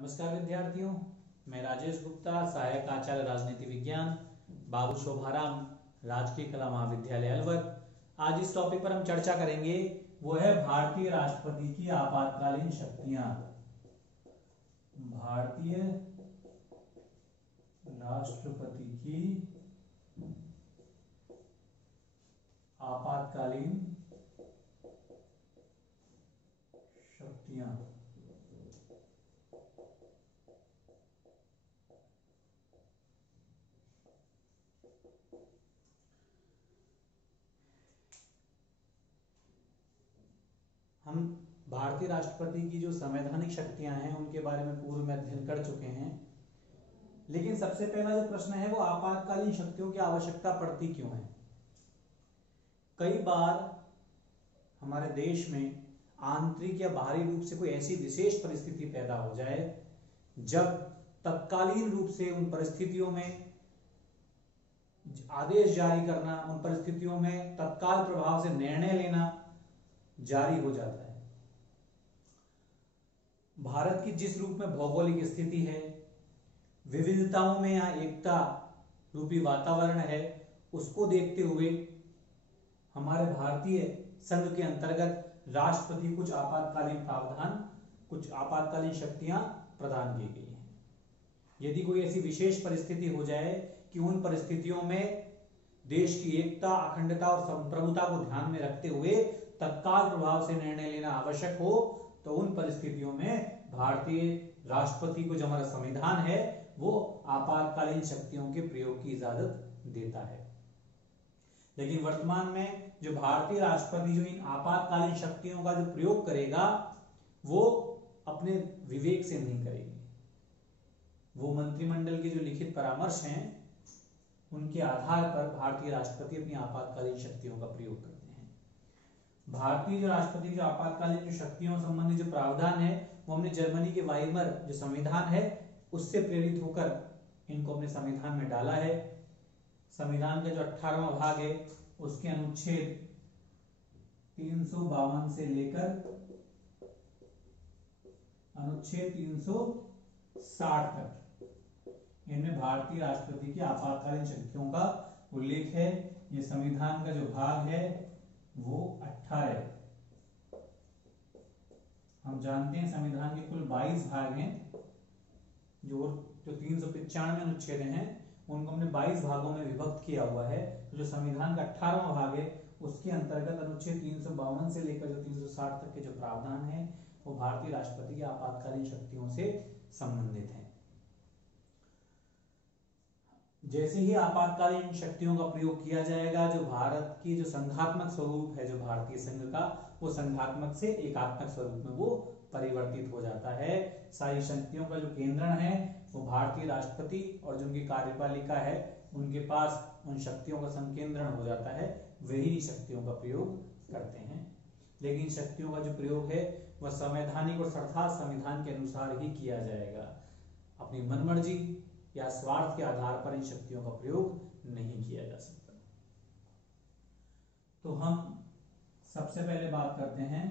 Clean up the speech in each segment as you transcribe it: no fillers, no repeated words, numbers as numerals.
नमस्कार विद्यार्थियों, मैं राजेश गुप्ता, सहायक आचार्य राजनीति विज्ञान, बाबू शोभाराम, राजकीय कला महाविद्यालय अलवर। आज इस टॉपिक पर हम चर्चा करेंगे, वो है भारतीय राष्ट्रपति की आपातकालीन शक्तियां। भारतीय राष्ट्रपति की आपातकालीन शक्तियां। हम भारतीय राष्ट्रपति की जो संवैधानिक शक्तियां हैं उनके बारे में पूर्व में अध्ययन कर चुके हैं, लेकिन सबसे पहला जो प्रश्न है वो आपातकालीन शक्तियों की आवश्यकता पड़ती क्यों है। कई बार हमारे देश में आंतरिक या बाहरी रूप से कोई ऐसी विशेष परिस्थिति पैदा हो जाए जब तत्कालीन रूप से उन परिस्थितियों में आदेश जारी करना, उन परिस्थितियों में तत्काल प्रभाव से निर्णय लेना जारी हो जाता है। भारत की जिस रूप में भौगोलिक स्थिति है, विविधताओं में यहाँ एकता रूपी वातावरण है, उसको देखते हुए हमारे भारतीय संघ के अंतर्गत राष्ट्रपति कुछ आपातकालीन प्रावधान, कुछ आपातकालीन शक्तियां प्रदान की गई हैं। यदि कोई ऐसी विशेष परिस्थिति हो जाए कि उन परिस्थितियों में देश की एकता, अखंडता और संप्रभुता को ध्यान में रखते हुए तत्काल प्रभाव से निर्णय लेना आवश्यक हो, तो उन परिस्थितियों में भारतीय राष्ट्रपति को जो हमारा संविधान है वो आपातकालीन शक्तियों के प्रयोग की इजाजत देता है। लेकिन वर्तमान में जो भारतीय राष्ट्रपति जो इन आपातकालीन शक्तियों का जो प्रयोग करेगा वो अपने विवेक से नहीं करेगी। वो मंत्रिमंडल के जो लिखित परामर्श हैं उनके आधार पर भारतीय राष्ट्रपति अपनी आपातकालीन शक्तियों का प्रयोग करते हैं। भारतीय जो राष्ट्रपति जो आपातकालीन जो शक्तियों संबंधी जो प्रावधान है वो हमने जर्मनी के वाइमर जो संविधान है उससे प्रेरित होकर इनको अपने संविधान में डाला है। संविधान का जो 18वां भाग है उसके अनुच्छेद 352 से लेकर अनुच्छेद 360 तक इनमें भारतीय राष्ट्रपति की आपातकालीन शक्तियों का उल्लेख है। ये संविधान का जो भाग है वो 18 है। हम जानते हैं संविधान के कुल 22 भाग हैं, जो 395 अनुच्छेद हैं उनको हमने 22 भागों में विभक्त किया हुआ है। तो जो संविधान का 18वां भाग है उसके अंतर्गत अनुच्छेद 352 से लेकर जो 360 तक के जो प्रावधान है वो भारतीय राष्ट्रपति की आपातकालीन शक्तियों से संबंधित है। जैसे ही आपातकालीन शक्तियों का प्रयोग किया जाएगा, जो भारत की जो संघात्मक स्वरूप है जो भारतीय संघ का, वो संघात्मक से एकात्मक स्वरूप में वो परिवर्तित हो जाता है। सारी शक्तियों का जो केंद्रण है वो भारतीय राष्ट्रपति और जो उनकी कार्यपालिका है उनके पास उन शक्तियों का संकेंद्रण हो जाता है, वही शक्तियों का प्रयोग करते हैं। लेकिन शक्तियों का जो प्रयोग है वह संवैधानिक और अर्थात संविधान के अनुसार ही किया जाएगा। अपनी मनमर्जी या स्वार्थ के आधार पर इन शक्तियों का प्रयोग नहीं किया जा सकता। तो हम सबसे पहले बात करते हैं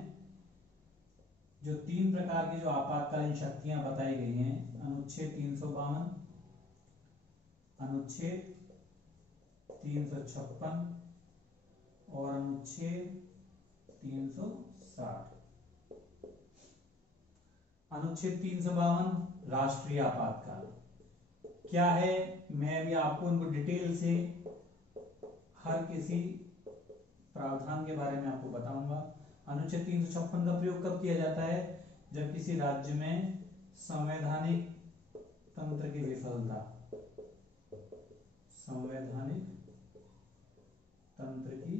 जो 3 प्रकार की जो आपातकालीन शक्तियां बताई गई हैं, अनुच्छेद 352, अनुच्छेद 356 और अनुच्छेद 360। अनुच्छेद 352 राष्ट्रीय आपातकाल क्या है, मैं भी आपको इनको डिटेल से हर किसी प्रावधान के बारे में आपको बताऊंगा। अनुच्छेद 356 का प्रयोग कब किया जाता है, जब किसी राज्य में संवैधानिक तंत्र की विफलता, संवैधानिक तंत्र की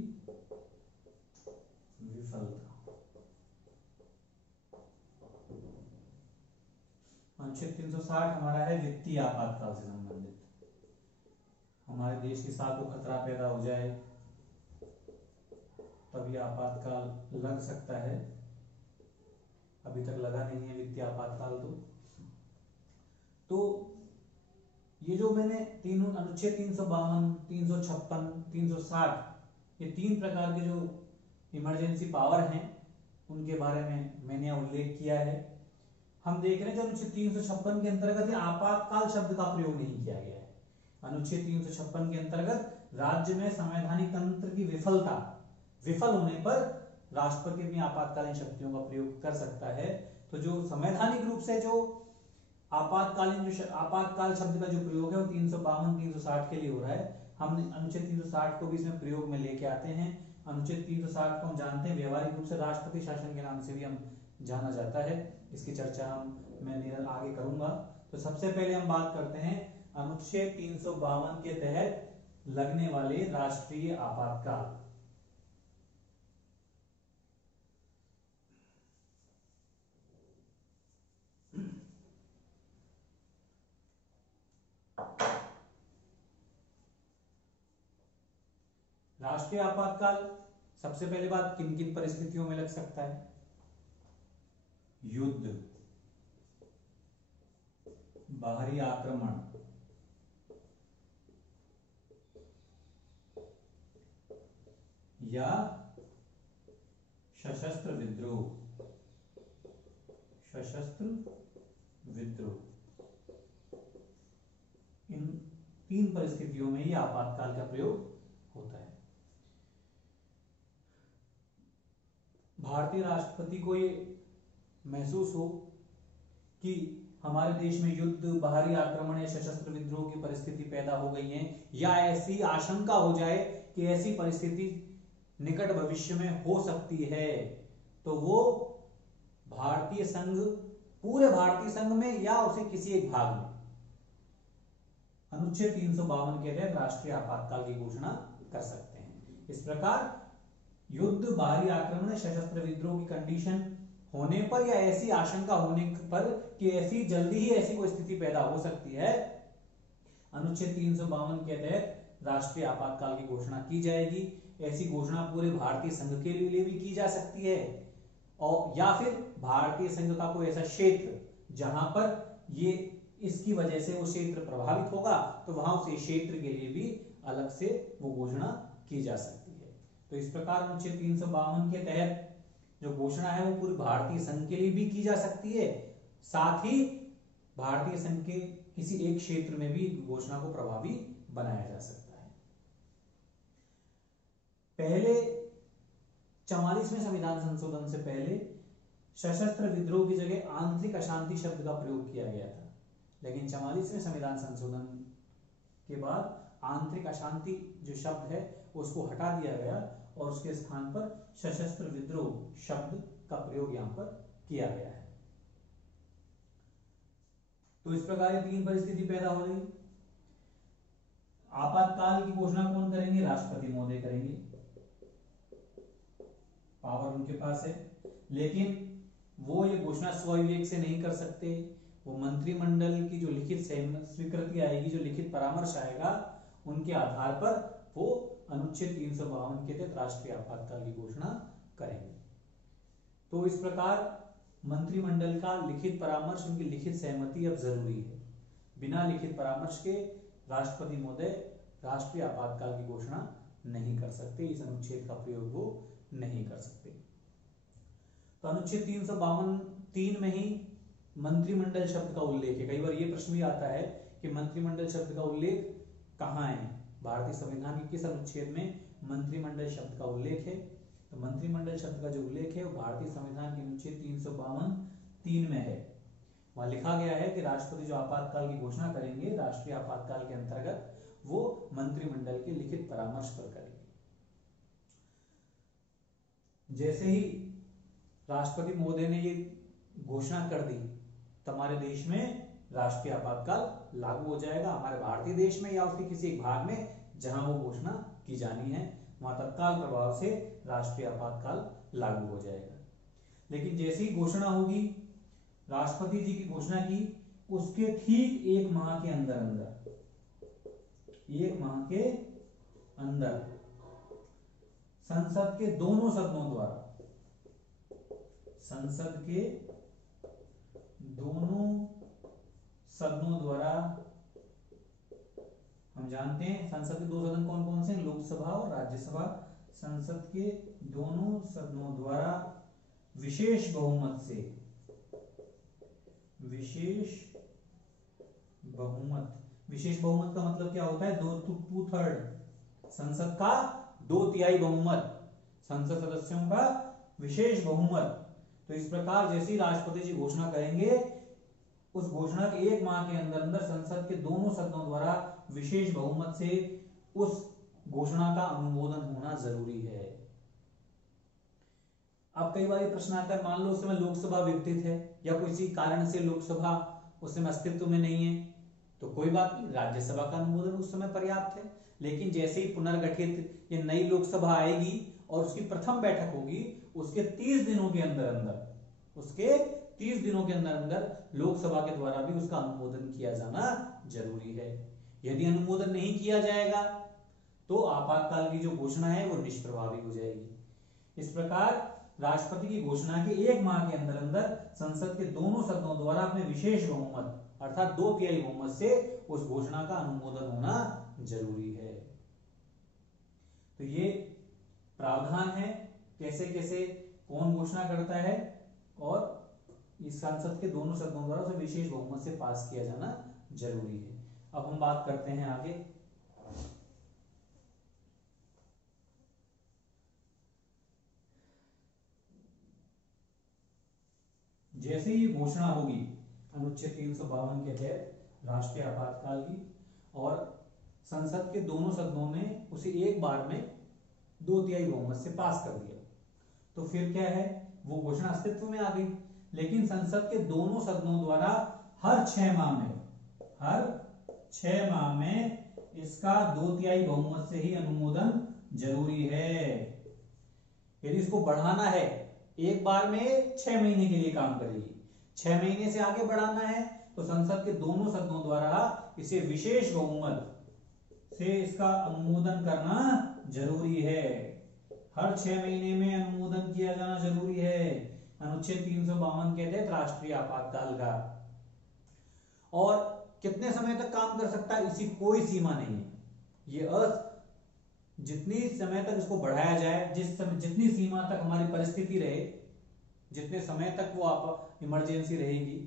विफलता। अनुच्छेद 360 हमारा है वित्तीय आपातकाल से संबंधित। हमारे देश की साख को खतरा पैदा हो जाए तब यह आपातकाल लग सकता है, अभी तक लगा नहीं है वित्तीय आपातकाल। तो ये जो मैंने तीनों अनुच्छेद 352, 356, 360 ये 3 प्रकार के जो इमरजेंसी पावर हैं उनके बारे में मैंने उल्लेख किया है। हम देख रहे हैं जो अनुच्छेद 356 के अंतर्गत आपातकाल शब्द का प्रयोग नहीं किया गया है। अनुच्छेद 356 के अंतर्गत राज्य में संवैधानिक तंत्र की विफल होने पर राष्ट्रपति अपनी आपातकालीन शक्तियों का प्रयोग कर सकता है। तो जो संवैधानिक रूप से जो आपातकाल शब्द का जो प्रयोग है वो 352 360 के लिए हो रहा है। हम अनुच्छेद 360 को भी इसमें प्रयोग में लेके आते हैं। अनुच्छेद 360 को हम जानते हैं व्यवहारिक रूप से राष्ट्रपति शासन के नाम से भी हम जाना जाता है। इसकी चर्चा मैं आगे करूंगा। तो सबसे पहले हम बात करते हैं अनुच्छेद 352 के तहत लगने वाले राष्ट्रीय आपातकाल। राष्ट्रीय आपातकाल सबसे पहले बात किन किन परिस्थितियों में लग सकता है? युद्ध, बाहरी आक्रमण, या सशस्त्र विद्रोह। इन 3 परिस्थितियों में ही आपातकाल का प्रयोग होता है। भारतीय राष्ट्रपति को ये महसूस हो कि हमारे देश में युद्ध, बाहरी आक्रमण या सशस्त्र विद्रोह की परिस्थिति पैदा हो गई है, या ऐसी आशंका हो जाए कि ऐसी परिस्थिति निकट भविष्य में हो सकती है, तो वो पूरे भारतीय संघ में या उसे किसी एक भाग में अनुच्छेद 352 के तहत राष्ट्रीय आपातकाल की घोषणा कर सकते हैं। इस प्रकार युद्ध, बाहरी आक्रमण, सशस्त्र विद्रोह की कंडीशन होने पर या ऐसी आशंका होने पर कि जल्दी ही ऐसी कोई स्थिति पैदा हो सकती है, अनुच्छेद 352 के तहत राष्ट्रीय आपातकाल की घोषणा की जाएगी। ऐसी घोषणा पूरे भारतीय संघ के लिए भी की जा सकती है, और या फिर भारतीय संघ का कोई ऐसा क्षेत्र जहां पर ये इसकी वजह से वो क्षेत्र प्रभावित होगा, तो वहां उस क्षेत्र के लिए भी अलग से वो घोषणा की जा सकती है। तो इस प्रकार अनुच्छेद 352 के तहत जो घोषणा है वो पूरे भारतीय संघ के लिए भी की जा सकती है, साथ ही भारतीय संघ के किसी एक क्षेत्र में भी घोषणा को प्रभावी बनाया जा सकता है। पहले 44वें संविधान संशोधन से पहले सशस्त्र विद्रोह की जगह आंतरिक अशांति शब्द का प्रयोग किया गया था, लेकिन 44वें संविधान संशोधन के बाद आंतरिक अशांति जो शब्द है उसको हटा दिया गया और उसके स्थान पर सशस्त्र विद्रोह शब्द का प्रयोग यहां पर किया गया है। तो इस प्रकार 3 परिस्थिति पैदा हो रही। आपातकाल की घोषणा कौन करेंगे? राष्ट्रपति महोदय करेंगे, पावर उनके पास है, लेकिन वो ये घोषणा स्वविवेक से नहीं कर सकते। वो मंत्रिमंडल की जो लिखित स्वीकृति आएगी, जो लिखित परामर्श आएगा, उनके आधार पर वो अनुच्छेद 352 के तहत राष्ट्रीय आपातकाल की घोषणा करेंगे। तो इस प्रकार मंत्रिमंडल का लिखित परामर्श, उनकी लिखित सहमति अब जरूरी है। बिना लिखित परामर्श के राष्ट्रपति महोदय राष्ट्रीय आपातकाल की घोषणा नहीं कर सकते, इस अनुच्छेद का प्रयोग वो नहीं कर सकते। तो अनुच्छेद 352(3) में ही मंत्रिमंडल शब्द का उल्लेख है। कई बार ये प्रश्न भी आता है कि मंत्रिमंडल शब्द का उल्लेख कहाँ है, भारतीय संविधान के किस अनुच्छेद में मंत्रिमंडल शब्द का उल्लेख है? तो मंत्रिमंडल शब्द का जो उल्लेख है वो भारतीय संविधान के अनुच्छेद 352(3) में है। वहां लिखा गया है कि राष्ट्रपति जो आपातकाल की घोषणा करेंगे राष्ट्रीय आपातकाल के अंतर्गत, वो मंत्रिमंडल के लिखित परामर्श पर करेंगे। जैसे ही राष्ट्रपति महोदय ने ये घोषणा कर दी, हमारे देश में राष्ट्रीय आपातकाल लागू हो जाएगा। हमारे भारतीय देश में या उसके किसी एक भाग में जहां वो घोषणा की जानी है, वहां तत्काल प्रभाव से राष्ट्रीय आपातकाल लागू हो जाएगा। लेकिन जैसे ही घोषणा होगी, राष्ट्रपति जी की घोषणा की, उसके ठीक 1 माह के अंदर 1 माह के अंदर संसद के दोनों सदनों द्वारा, संसद के दोनों सदनों द्वारा, हम जानते हैं संसद के 2 सदन कौन कौन से हैं? लोकसभा और राज्यसभा। संसद के दोनों सदनों द्वारा विशेष बहुमत से विशेष बहुमत। विशेष बहुमत का मतलब क्या होता है? 2/3 संसद का 2/3 बहुमत, संसद सदस्यों का विशेष बहुमत। तो इस प्रकार जैसे ही राष्ट्रपति जी घोषणा करेंगे, उस घोषणा के 1 माह के अंदर अंदर संसद के दोनों सदनों द्वारा विशेष बहुमत से उस घोषणा का अनुमोदन होना जरूरी है। अब कई बार ये प्रश्न आता है, मान लो उस समय लोकसभा विघटित है या किसी कारण से लोकसभा उस समय अस्तित्व में नहीं है, तो कोई बात नहीं, राज्यसभा का अनुमोदन उस समय पर्याप्त है। लेकिन जैसे ही पुनर्गठित ये नई लोकसभा आएगी और उसकी प्रथम बैठक होगी, उसके 30 दिनों के अंदर अंदर लोकसभा के द्वारा भी उसका अनुमोदन किया जाना जरूरी है। यदि अनुमोदन नहीं किया जाएगा तो आपातकाल की जो घोषणा है वो निष्प्रभावी हो जाएगी। इस प्रकार राष्ट्रपति की घोषणा के 1 माह के अंदर अंदर संसद के दोनों सदनों द्वारा अपने विशेष बहुमत अर्थात 2/3 बहुमत से उस घोषणा का अनुमोदन होना जरूरी है। तो ये प्रावधान है कैसे कैसे कौन घोषणा करता है, और इस संसद के दोनों सदनों द्वारा उसे विशेष बहुमत से पास किया जाना जरूरी है। अब हम बात करते हैं आगे। जैसे ही घोषणा होगी अनुच्छेद 352 के तहत राष्ट्रीय आपातकाल की, और संसद के दोनों सदनों ने उसे एक बार में 2/3 बहुमत से पास कर दिया, तो फिर क्या है, वो घोषणा अस्तित्व में आ गई। लेकिन संसद के दोनों सदनों द्वारा हर 6 माह में इसका 2/3 बहुमत से ही अनुमोदन जरूरी है। यदि इसको बढ़ाना है, एक बार में 6 महीने के लिए काम करेगी, 6 महीने से आगे बढ़ाना है तो संसद के दोनों सदनों द्वारा इसे विशेष बहुमत से इसका अनुमोदन करना जरूरी है। हर 6 महीने में अनुमोदन किया जाना जरूरी है अनुच्छेद 352 के तहत राष्ट्रीय आपातकाल का। और कितने समय तक काम कर सकता है, इसी कोई सीमा नहीं है। ये जितनी समय तक इसको बढ़ाया जाए, जितनी सीमा तक हमारी परिस्थिति रहे, जितने समय तक वो आप इमरजेंसी रहेगी,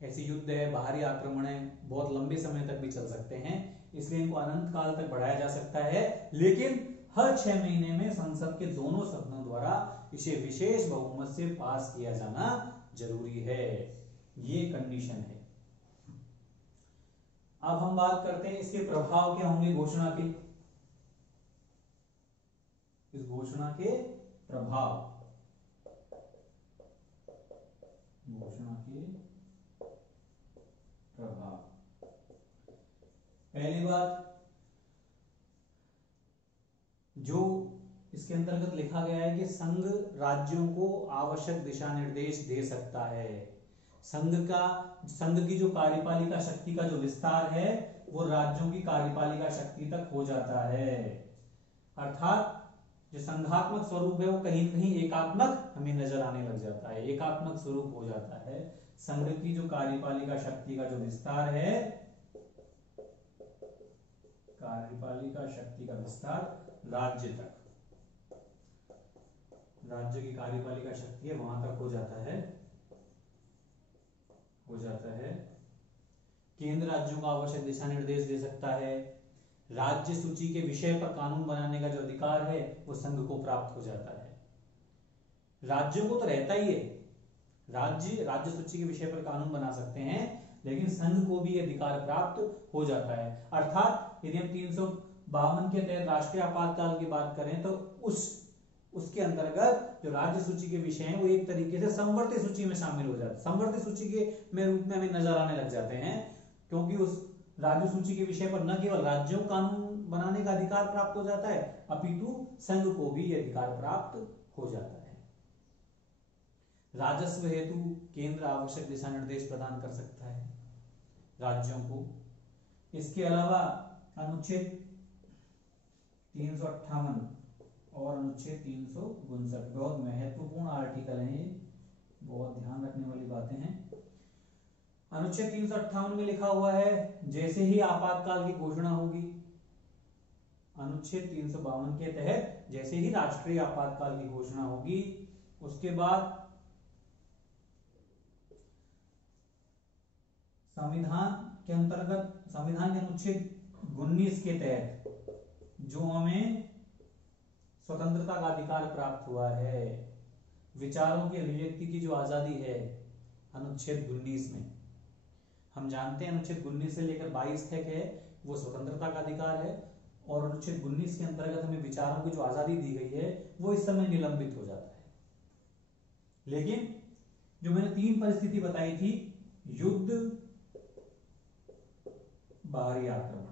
ऐसी युद्ध है, बाहरी आक्रमण है, बहुत लंबे समय तक भी चल सकते हैं, इसलिए इनको अनंत काल तक बढ़ाया जा सकता है। लेकिन हर 6 महीने में संसद के दोनों सदनों द्वारा इसे विशेष बहुमत से पास किया जाना जरूरी है, ये कंडीशन है। अब हम बात करते हैं इसके प्रभाव क्या होंगे, घोषणा के, इस घोषणा के प्रभाव, घोषणा के प्रभाव। पहली बात, जो इसके अंतर्गत लिखा गया है कि संघ राज्यों को आवश्यक दिशा निर्देश दे सकता है। संघ की जो कार्यपालिका शक्ति का जो विस्तार है वो राज्यों की कार्यपालिका शक्ति तक हो जाता है। अर्थात जो संघात्मक स्वरूप है वो कहीं कहीं एकात्मक हमें नजर आने लग जाता है, एकात्मक स्वरूप हो जाता है। संघ की जो कार्यपालिका शक्ति का जो विस्तार है, कार्यपालिका शक्ति का विस्तार राज्य तक, राज्य की कार्यपालिका शक्ति है वहां तक हो जाता है। केंद्र राज्यों को आवश्यक दिशा निर्देश दे सकता है। राज्य सूची के विषय पर कानून बनाने का जो अधिकार है वो संघ को प्राप्त हो जाता है। राज्यों को तो रहता ही है, राज्य सूची के विषय पर कानून बना सकते हैं, लेकिन संघ को भी अधिकार प्राप्त हो जाता है। अर्थात यदि हम 352 के तहत राष्ट्रीय आपातकाल की बात करें तो उसके अंतर्गत जो राज्य सूची के विषय हैं वो एक तरीके से समवर्ती सूची में शामिल हो जाते हैं, समवर्ती सूची के रूप में हमें नजर आने लग जाते हैं, क्योंकि उस राज्य सूची के विषय पर न केवल राज्यों को कानून बनाने का अधिकार प्राप्त हो जाता है, अपितु संघ को भी यह अधिकार प्राप्त हो जाता है। राजस्व हेतु केंद्र आवश्यक दिशा निर्देश प्रदान कर सकता है राज्यों को। इसके अलावा अनुच्छेद 358 और अनुच्छेद 359 बहुत महत्वपूर्ण आर्टिकल हैं, ये बहुत ध्यान रखने वाली बातें हैं। अनुच्छेद 358 में लिखा हुआ है, जैसे ही आपातकाल की घोषणा होगी, अनुच्छेद 352 के तहत जैसे ही राष्ट्रीय आपातकाल की घोषणा होगी, उसके बाद संविधान के अंतर्गत, संविधान के अनुच्छेद 19 के तहत जो हमें स्वतंत्रता का अधिकार प्राप्त हुआ है, विचारों की अभिव्यक्ति की जो आजादी है अनुच्छेद 19 में, हम जानते हैं अनुच्छेद 19 से लेकर 22 तक है वो स्वतंत्रता का अधिकार है, और अनुच्छेद 19 के अंतर्गत हमें विचारों की जो आजादी दी गई है वो इस समय निलंबित हो जाता है। लेकिन जो मैंने 3 परिस्थिति बताई थी, युद्ध, बाहरी आक्रमण,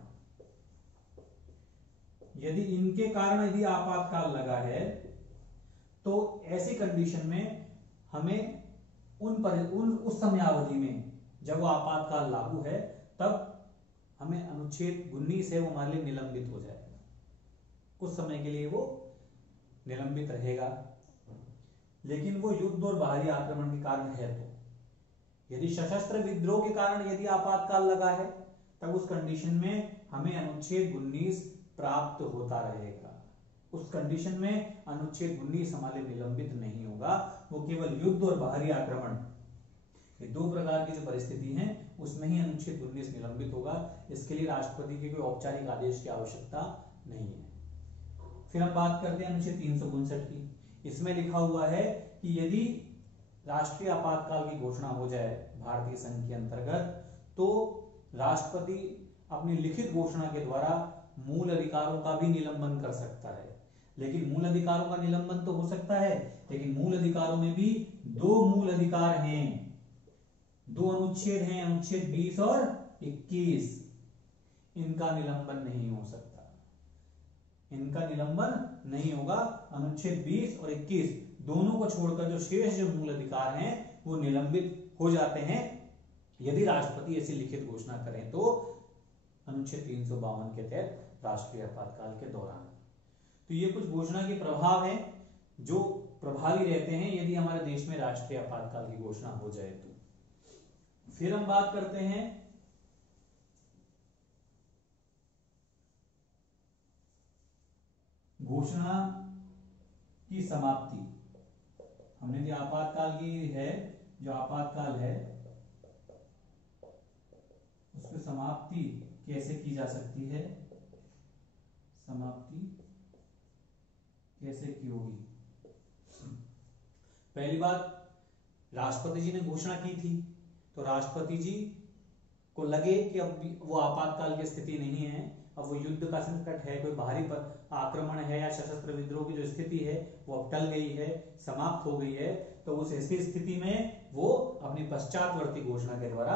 यदि इनके कारण यदि आपातकाल लगा है तो ऐसी कंडीशन में हमें उस समयावधि में जब वो आपातकाल लागू है तब हमें अनुच्छेद 19 है वो हमारे लिए निलंबित हो जाएगा, कुछ समय के लिए वो निलंबित रहेगा। लेकिन वो युद्ध और बाहरी आक्रमण के कारण है, तो यदि सशस्त्र विद्रोह के कारण यदि आपातकाल लगा है तब उस कंडीशन में हमें अनुच्छेद 19 प्राप्त होता रहेगा। उस कंडीशन में अनुच्छेद 19 हमारे निलंबित नहीं होगा, वो केवल युद्ध और बाहरी आक्रमण, ये 2 प्रकार की जो परिस्थिति है उसमें ही अनुच्छेद 19 निलंबित होगा। इसके लिए राष्ट्रपति के कोई औपचारिक आदेश की आवश्यकता नहीं है। फिर हम बात करते हैं अनुच्छेद 359 की। इसमें लिखा हुआ है कि यदि राष्ट्रीय आपातकाल की घोषणा हो जाए भारतीय संघ के अंतर्गत, तो राष्ट्रपति अपनी लिखित घोषणा के द्वारा मूल अधिकारों का भी निलंबन कर सकता है। लेकिन मूल अधिकारों का निलंबन तो हो सकता है, लेकिन मूल अधिकारों में भी 2 मूल अधिकार हैं, 2 अनुच्छेद हैं, अनुच्छेद 20 और 21, इनका निलंबन नहीं हो सकता, इनका निलंबन नहीं होगा। अनुच्छेद 20 और 21 दोनों को छोड़कर जो शेष जो मूल अधिकार हैं वो निलंबित हो जाते हैं यदि राष्ट्रपति ऐसी लिखित घोषणा करें तो अनुच्छेद 352 के तहत राष्ट्रीय आपातकाल के दौरान। तो ये कुछ घोषणा के प्रभाव हैं जो प्रभावी रहते हैं यदि हमारे देश में राष्ट्रीय आपातकाल की घोषणा हो जाए तो। फिर हम बात करते हैं घोषणा की समाप्ति। हमने जो आपातकाल की है, जो आपातकाल है उसकी समाप्ति कैसे की जा सकती है, समाप्ति कैसे की होगी। पहली बात, राष्ट्रपति जी ने घोषणा की थी तो राष्ट्रपति जी को लगे कि अब वो आपातकाल की स्थिति नहीं है, अब वो युद्ध का संकट है, कोई बाहरी आक्रमण है या सशस्त्र विद्रोह की जो स्थिति है वो अब टल गई है, समाप्त हो गई है, तो उस ऐसी स्थिति में वो अपनी पश्चातवर्ती घोषणा के द्वारा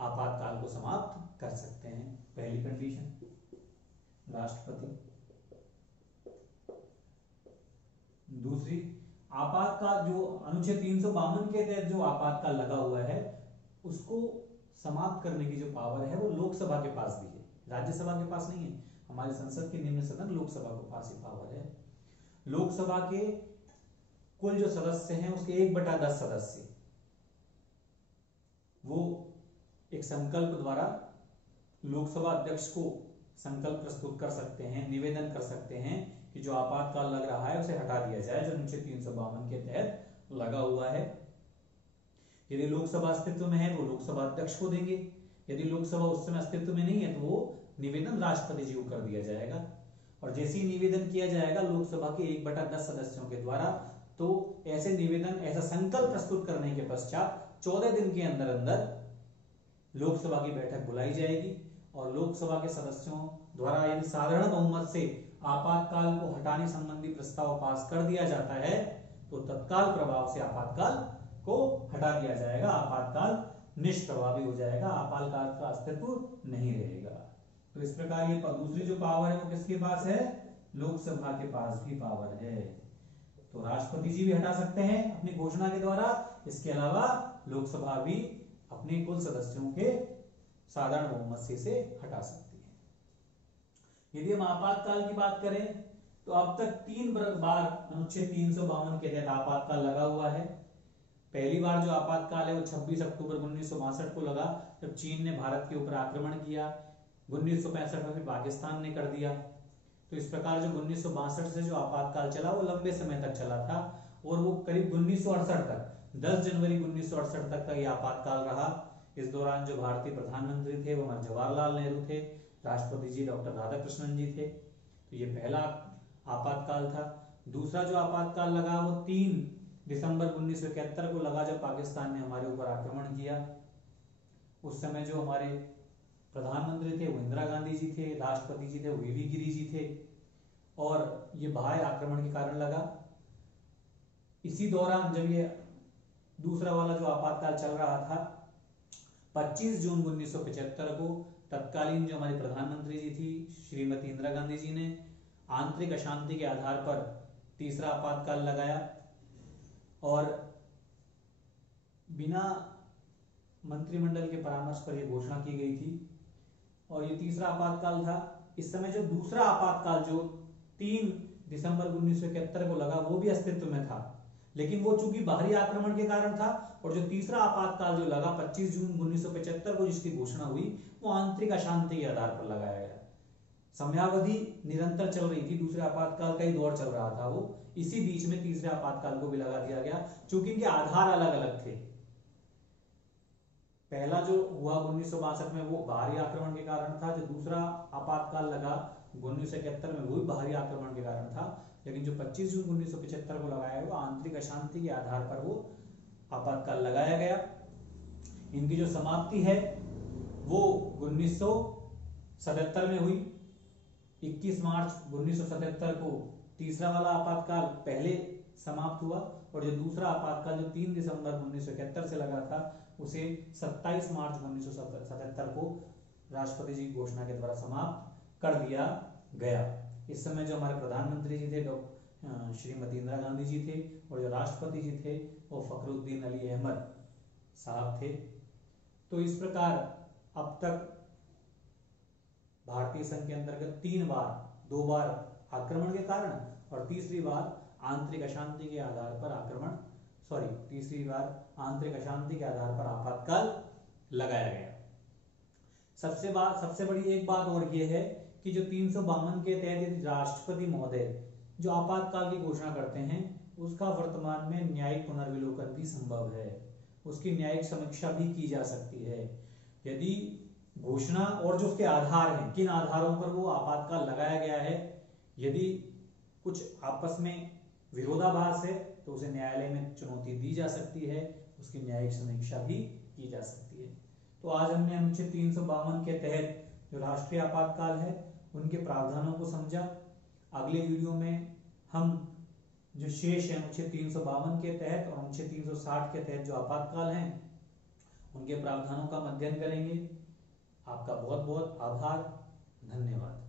आपातकाल को समाप्त कर सकते हैं। पहली कंडीशन राष्ट्रपति। दूसरी, आपातकाल जो अनुच्छेद 352 के तहत जो आपातकाल लगा हुआ है उसको समाप्त करने की जो पावर है वो लोकसभा के पास भी है, राज्यसभा के पास नहीं है। हमारे संसद के निम्न सदन लोकसभा के पास ही पावर है। लोकसभा के कुल जो सदस्य हैं उसके 1/10 सदस्य वो एक संकल्प द्वारा लोकसभा अध्यक्ष को संकल्प प्रस्तुत कर सकते हैं, निवेदन कर सकते हैं कि जो आपातकाल लग रहा है उसे हटा दिया जाए जो अनुच्छेद 352 के तहत लगा हुआ है। यदि लोकसभा अस्तित्व में है तो लोकसभा अध्यक्ष को देंगे, यदि लोकसभा उस समय अस्तित्व में नहीं है तो वो निवेदन राष्ट्रपति जी को कर दिया जाएगा। और जैसे ही निवेदन किया जाएगा लोकसभा के 1/10 सदस्यों के द्वारा, तो ऐसे निवेदन, ऐसा संकल्प प्रस्तुत करने के पश्चात 14 दिन के अंदर अंदर लोकसभा की बैठक बुलाई जाएगी और लोकसभा के सदस्यों द्वारा यदि साधारण बहुमत से आपातकाल को हटाने संबंधी प्रस्ताव पास कर दिया जाता है तो तत्काल प्रभाव से आपातकाल को हटा दिया जाएगा, आपातकाल निष्प्रभावी हो जाएगा, आपातकाल का अस्तित्व नहीं रहेगा। तो इस प्रकार ये दूसरी जो पावर है वो किसके पास है, लोकसभा के पास भी पावर है। तो राष्ट्रपति जी भी हटा सकते हैं अपनी घोषणा के द्वारा, इसके अलावा लोकसभा भी अपने कुल सदस्यों के साधारण बहुमत से हटा सकती है। यदि हम आपातकाल की बात करें तो अब तक 3 बार अनुच्छेद 352 के तहत आपातकाल लगा हुआ है। पहली बार जो आपातकाल है वो 26 अक्टूबर 1962 को लगा जब चीन ने भारत के ऊपर आक्रमण किया। 1965 में फिर पाकिस्तान ने कर दिया। तो इस प्रकार जो 1962 से जो आपातकाल चला वो लंबे समय तक चला था और वो करीब 1968 तक, 10 जनवरी 1968 तक ये आपातकाल रहा। इस दौरान जो भारतीय प्रधानमंत्री थे वो हमारे जवाहरलाल नेहरू थे, राष्ट्रपति जी डॉक्टर राधाकृष्णन जी थे। तो ये पहला आपातकाल था। दूसरा जो आपातकाल लगा वो 3 दिसंबर 1971 को लगा, जब पाकिस्तान ने हमारे ऊपर आक्रमण किया। उस समय जो हमारे प्रधानमंत्री थे वो इंदिरा गांधी जी थे, राष्ट्रपति जी थे वो वी गिरी जी थे, और ये बाह्य आक्रमण के कारण लगा। इसी दौरान जब ये दूसरा वाला जो आपातकाल चल रहा था, 25 जून 1975 को तत्कालीन जो हमारी प्रधानमंत्री जी थी श्रीमती इंदिरा गांधी जी ने आंतरिक अशांति के आधार पर तीसरा आपातकाल लगाया, और बिना मंत्रिमंडल के परामर्श पर यह घोषणा की गई थी, और ये तीसरा आपातकाल था। इस समय जो दूसरा आपातकाल जो 3 दिसंबर 1971 को लगा वो भी अस्तित्व में था, लेकिन वो चूंकि बाहरी आक्रमण के कारण था, और जो तीसरा आपातकाल जो लगा 25 जून 1975 को जिसकी घोषणा हुई वो आंतरिक अशांति के आधार पर लगाया गया। समयावधि निरंतर चल रही थी, दूसरे आपातकाल का ही दौर चल रहा था वो, इसी बीच में तीसरे आपातकाल को भी लगा दिया गया, चूंकि इनके आधार अलग अलग थे। पहला जो हुआ 1962 में वो बाहरी आक्रमण के कारण था, जो दूसरा आपातकाल लगा 1971 में वो भी बाहरी आक्रमण के कारण था, लेकिन जो 25 जून 1975 को लगाया वो आंतरिक अशांति के आधार पर वो आपातकाल लगाया गया। इनकी जो समाप्ति है वो 1977 में हुई। 21 मार्च 1977 को तीसरा वाला आपातकाल पहले समाप्त हुआ, और जो दूसरा आपातकाल जो 3 दिसंबर 1971 से लगा था उसे 27 मार्च 1977 को राष्ट्रपति जी घोषणा के द्वारा समाप्त कर दिया गया। इस समय जो हमारे प्रधानमंत्री जी थे श्रीमती इंदिरा गांधी जी थे, और जो राष्ट्रपति जी थे वो फखरुद्दीन अली अहमद साहब थे। तो इस प्रकार अब तक भारतीय संघ के अंतर्गत 3 बार, 2 बार आक्रमण के कारण और तीसरी बार आंतरिक अशांति के आधार पर तीसरी बार आंतरिक अशांति के आधार पर आपातकाल लगाया गया। सबसे बड़ी एक बात और यह है कि जो 352 के तहत राष्ट्रपति महोदय जो आपातकाल की घोषणा करते हैं उसका वर्तमान में न्यायिक पुनर्विलोकन भी संभव है, उसकी न्यायिक समीक्षा भी की जा सकती है। यदि घोषणा और जो उसके आधार हैं, किन आधारों पर वो आपातकाल लगाया गया है, यदि कुछ आपस में विरोधाभास है तो उसे न्यायालय में चुनौती दी जा सकती है, उसकी न्यायिक समीक्षा भी की जा सकती है। तो आज हमने अनुच्छेद 352 के तहत जो राष्ट्रीय आपातकाल है उनके प्रावधानों को समझा। अगले वीडियो में हम जो शेष है अनुच्छेद 352 के तहत और अनुच्छेद 360 के तहत जो आपातकाल हैं उनके प्रावधानों का अध्ययन करेंगे। आपका बहुत बहुत आभार, धन्यवाद।